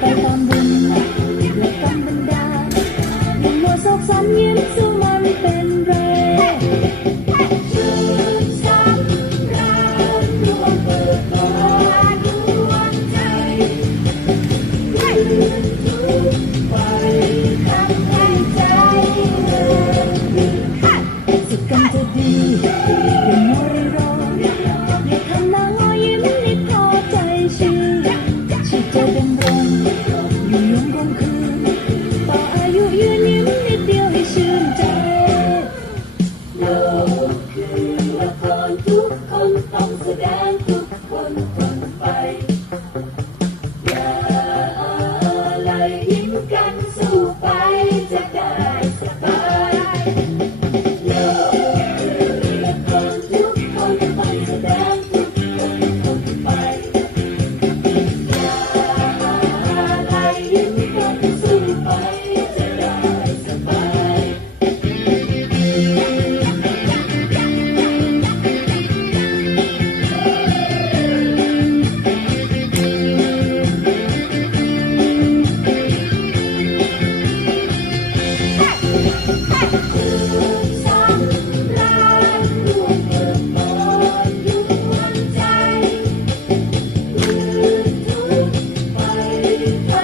Toko. you come from Sudan. you.